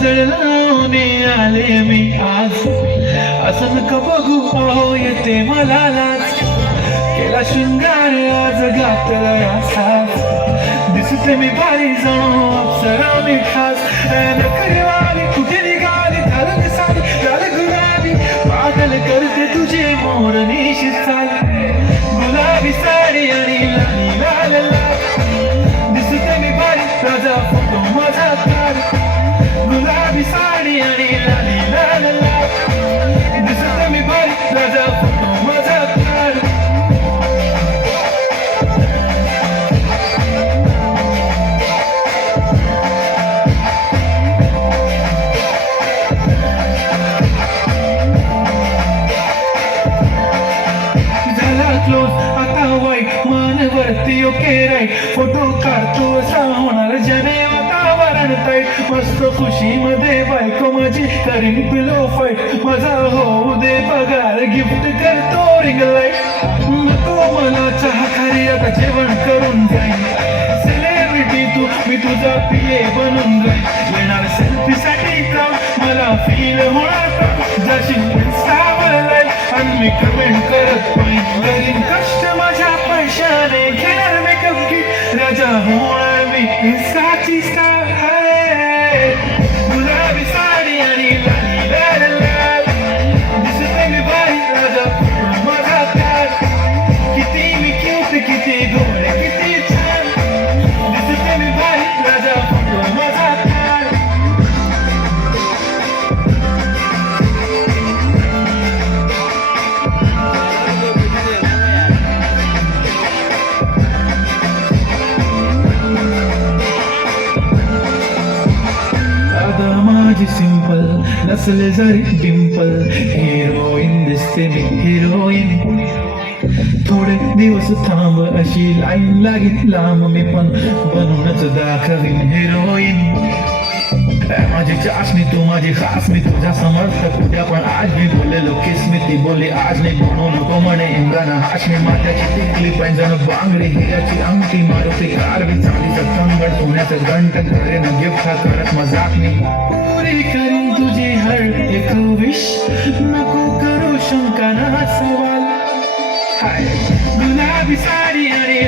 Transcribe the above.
जळलावून आले मी आज, असं नका बघू अहो येते मला लाज. केला शृंगार आज घातला साज, दिसते मी भारी जाणू अप्सरा मी खास. नखरेवाली कुठे निघाली घालून साडी लाल गुलाबी, पागल करते तुझे मोरनीशी चाल. गुलाबी साडी आणि लाली लाल लाल, दिसते मी भारी राजा फोटो माझा काढ. गुलाबी साडी आणि लाली लाल लाल, दिसते मी भारी राजा फोटो माझा काढ. क्लोज आता वाईट मन वरती ओके राईट, फोटो काढतो असा होणार ज्याने वातावरण टाईट. मस्त खुशी मध्ये बायको माझी करीन पिलो फाईट, माझा होऊ दे पगार गिफ्ट करतो रिंग लाईट. नको मला चहा खारी आता जेवण करून जाईन, सेलिब्रिटी तू मी तुझा पिये बनून जाईन. येणार सेल्फी साठी काम मला फील होणार, जाशील इंस्टावर लाईक आणि मी कमेंट करत करीन कष्ट माझ्या पैशाने. घेणार मेकअप की राजा होणार मी इंस्टाची स्टार. गुलाबी साडी आणि लाली लाल लाल, दिसते मी भारी राजा माझा काळ. किती मी क्यूट किती गोड किती छान, दिसते मी भारी राजा माझा काळ. सिंपल नसले जरी डिंपल, हिरोईन दिसते मी हिरोईन. थोडे दिवस थांब अशी लाईन लागेल लांब, मी पण बनूनच दाखवीन हिरोईन. माझी चाशनी तू माझी खास, मी तुझ्या समर्थक उद्या पण आज मी बोललेलो किस मी ती बोली आज नाही म्हणू नको म्हणे इम्रान हाशमी. माथ्याची टिकली पैंजण बांगडी हिऱ्याची अंगठी, मारुती कार बी चांदीचं कंगड सोन्याचं घंट, घरेनं गिफ्ट करत मजाक मी पुरी करीन तुझी हर एक विश. नको करू शंका ना सवाल. हाय गुलाबी साडी आणि